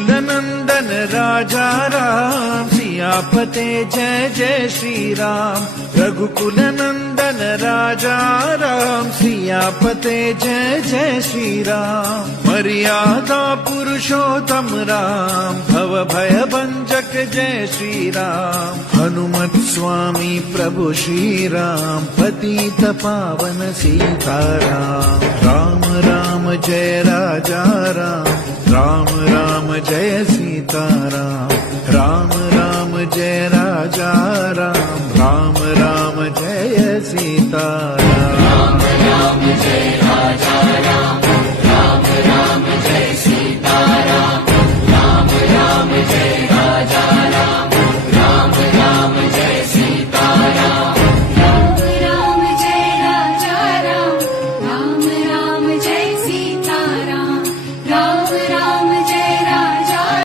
रघुकुल नंदन राजा राम, सियापते जय जय श्री राम। रघुकुल नंदन राजा राम, सियापते जय जय श्री राम। मर्यादा पुरुषोत्तम राम, भव भय भंजक जय श्री राम। हनुमत स्वामी प्रभु श्री राम, पतित पावन सीताराम। राम राम जय राजा राम, राम राम जय सीताराम।